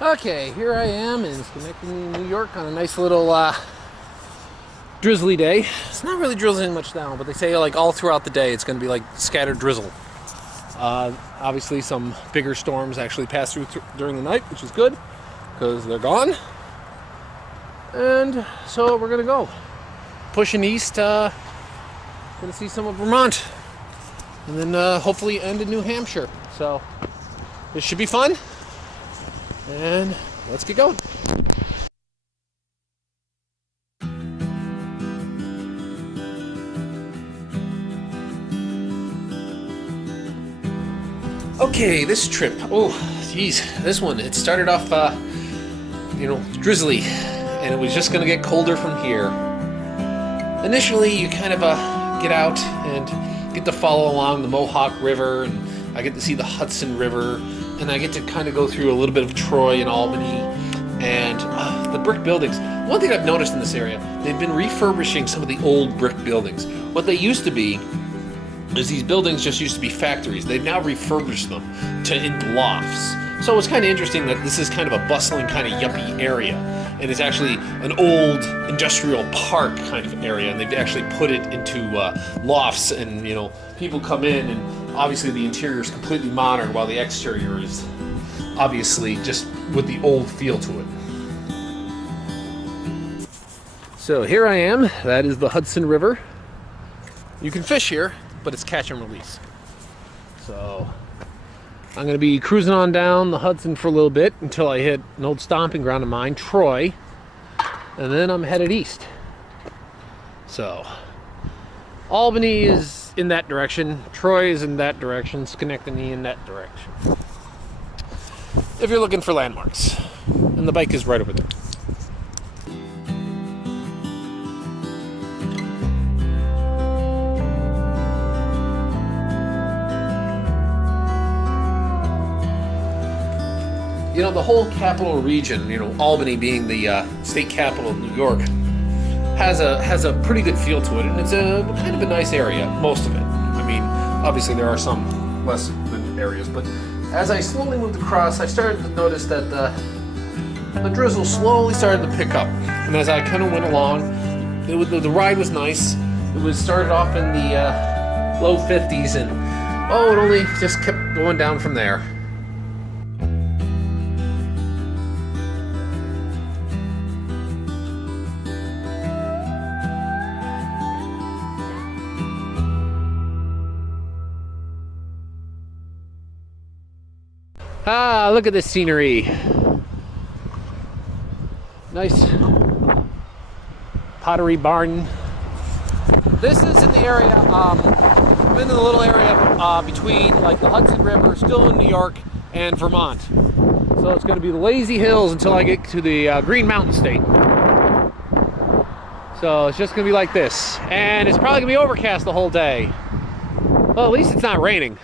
Okay, here I am in Schenectady, New York on a nice little drizzly day. It's not really drizzling much now, but they say like all throughout the day it's going to be like scattered drizzle. Obviously some bigger storms actually pass through during the night, which is good because they're gone. And so we're going to go pushing east, going to see some of Vermont, and then hopefully end in New Hampshire. So this should be fun. And let's get going. Okay, this trip. Oh, geez, this one. It started off, drizzly, and it was just gonna get colder from here. Initially, you kind of get out and get to follow along the Mohawk River, and I get to see the Hudson River. And I get to kind of go through a little bit of Troy and Albany and the brick buildings. One thing I've noticed in this area, they've been refurbishing some of the old brick buildings. What they used to be is these buildings just used to be factories. They've now refurbished them into lofts. So it's kind of interesting that this is kind of a bustling kind of yuppie area. And it's actually an old industrial park kind of area. And they've actually put it into lofts, and people come in, and obviously the interior is completely modern while the exterior is obviously just with the old feel to it. So here I am. That is the Hudson River. You can fish here, but it's catch and release. So I'm going to be cruising on down the Hudson for a little bit until I hit an old stomping ground of mine, Troy, and then I'm headed east. So Albany is in that direction, Troy is in that direction, Schenectady in that direction. If you're looking for landmarks, and the bike is right over there. The whole capital region, Albany being the state capital of New York, has a pretty good feel to it, and it's a kind of a nice area, most of it. I mean, obviously there are some less good areas, but as I slowly moved across, I started to notice that the drizzle slowly started to pick up, and as I kind of went along, the ride was nice. It started off in the low 50s, and it only just kept going down from there. Ah, look at this scenery. Nice pottery barn. This is in the area, I'm in the little area between like the Hudson River, still in New York, and Vermont. So it's going to be the lazy hills until I get to the Green Mountain State. So it's just going to be like this. And it's probably going to be overcast the whole day. Well, at least it's not raining.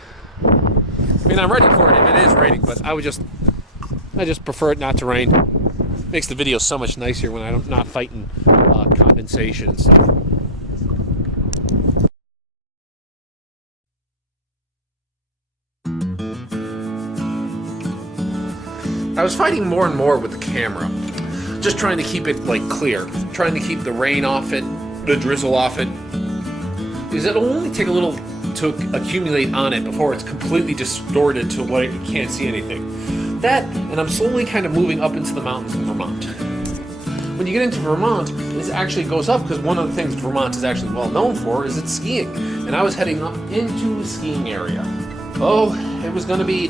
I mean, I'm ready for it if it is raining, but I just prefer it not to rain. Makes the video so much nicer when I'm not fighting condensation and stuff. I was fighting more and more with the camera, just trying to keep it like clear, trying to keep the rain off it, the drizzle off it, because it'll only take a little to accumulate on it before it's completely distorted to where you can't see anything. That, and I'm slowly kind of moving up into the mountains in Vermont. When you get into Vermont, this actually goes up because one of the things Vermont is actually well known for is its skiing. And I was heading up into a skiing area. Oh, it was going to be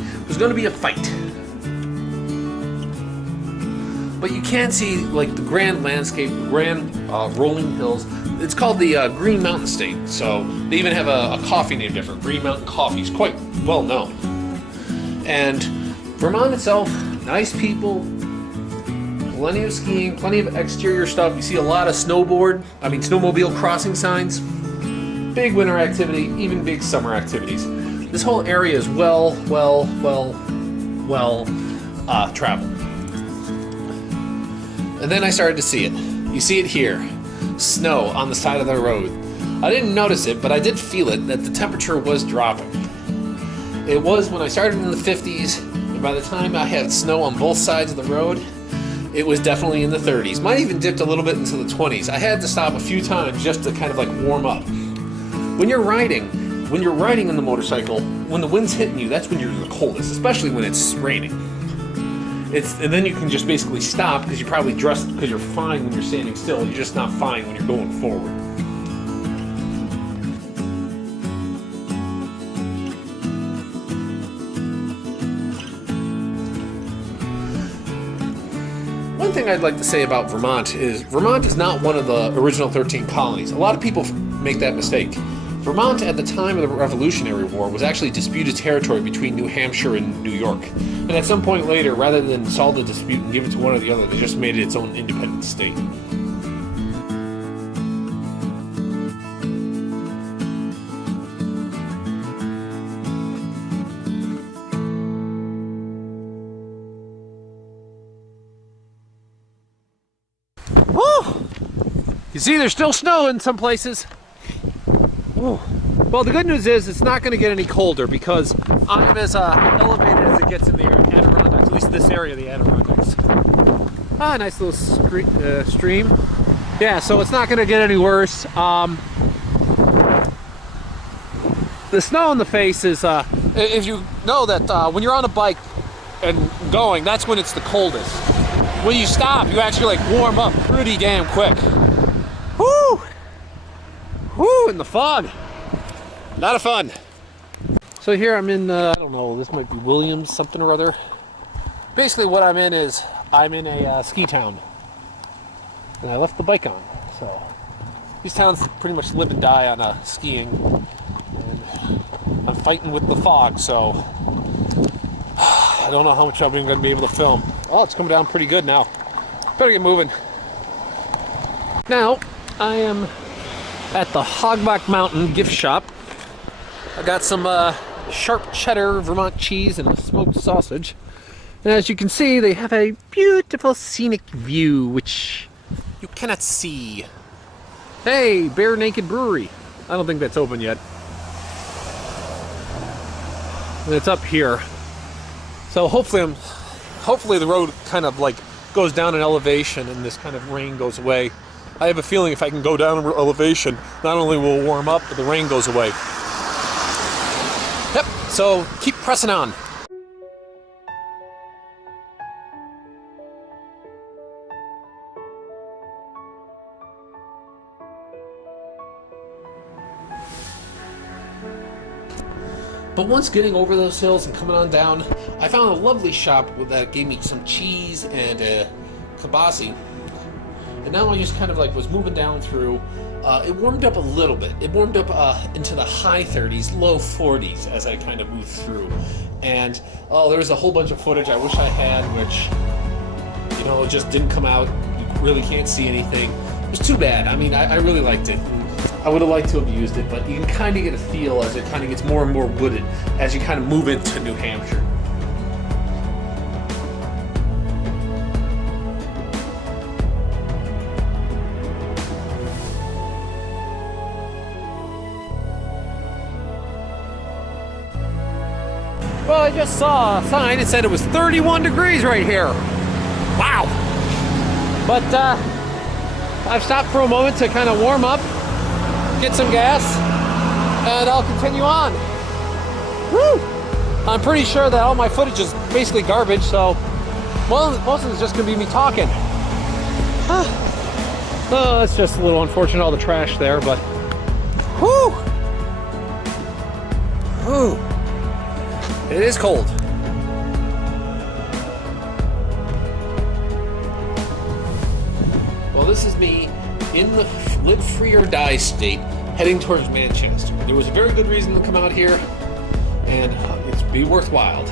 a fight. But you can see like the grand landscape, the grand rolling hills. It's called the Green Mountain State, so they even have a coffee named after it. Green Mountain Coffee is quite well known. And Vermont itself, nice people, plenty of skiing, plenty of exterior stuff. You see a lot of snowmobile crossing signs, big winter activity, even big summer activities. This whole area is well traveled. And then I started to see it. You see it here. Snow on the side of the road. I didn't notice it, but I did feel it, that the temperature was dropping. It was, when I started in the 50s, it by the time I had snow on both sides of the road, it was definitely in the 30s. Mine even dipped a little bit into the 20s. I had to stop a few times just to kind of like warm up. When you're riding on the motorcycle, when the wind's hitting you, that's when you're the coldest, especially when it's raining. And then you can just basically stop because you probably dressed because you're fine when you're standing still. You're just not fine when you're going forward. One thing I'd like to say about Vermont is not one of the original 13 colonies. A lot of people make that mistake. Vermont at the time of the Revolutionary War was actually disputed territory between New Hampshire and New York. And at some point later, rather than solve the dispute and give it to one or the other, they just made it its own independent state. Woo! You see, there's still snow in some places. Woo. Well, the good news is it's not going to get any colder because I'm as elevated as it gets in the Adirondacks, at least this area of the Adirondacks. Ah, nice little stream. Yeah, so it's not going to get any worse. The snow in the face is, if you know that when you're on a bike and going, that's when it's the coldest. When you stop, you actually like warm up pretty damn quick. Woo! Woo, in the fog. A lot of fun. So here I'm in, I don't know, this might be Williams something or other. Basically what I'm in is, I'm in a ski town. And I left the bike on. So these towns pretty much live and die on skiing. And I'm fighting with the fog, so I don't know how much I'm going to be able to film. Oh, it's coming down pretty good now. Better get moving. Now, I am at the Hogback Mountain gift shop. I got some sharp cheddar Vermont cheese and a smoked sausage. And as you can see, they have a beautiful scenic view, which you cannot see. Hey, Bare Naked Brewery. I don't think that's open yet. And it's up here. So hopefully the road kind of like goes down in elevation and this kind of rain goes away. I have a feeling if I can go down in elevation, not only will it warm up, but the rain goes away. Yep, so keep pressing on. But once getting over those hills and coming on down, I found a lovely shop that gave me some cheese and kibasi. And now I just kind of like was moving down through. It warmed up a little bit. It warmed up into the high 30s, low 40s as I kind of moved through. And there was a whole bunch of footage I wish I had, which, you know, just didn't come out. You really can't see anything. It was too bad. I mean, I really liked it. I would have liked to have used it, but you can kind of get a feel as it kind of gets more and more wooded as you kind of move into New Hampshire. Well, I just saw a sign that said it was 31 degrees right here. Wow. But I've stopped for a moment to kind of warm up, get some gas, and I'll continue on. Woo! I'm pretty sure that all my footage is basically garbage, so most of it's just going to be me talking. Oh, it's just a little unfortunate, all the trash there, but whoo! Whoo! It is cold. Well, this is me in the live free or die state heading towards Manchester. There was a very good reason to come out here, and it's be worthwhile.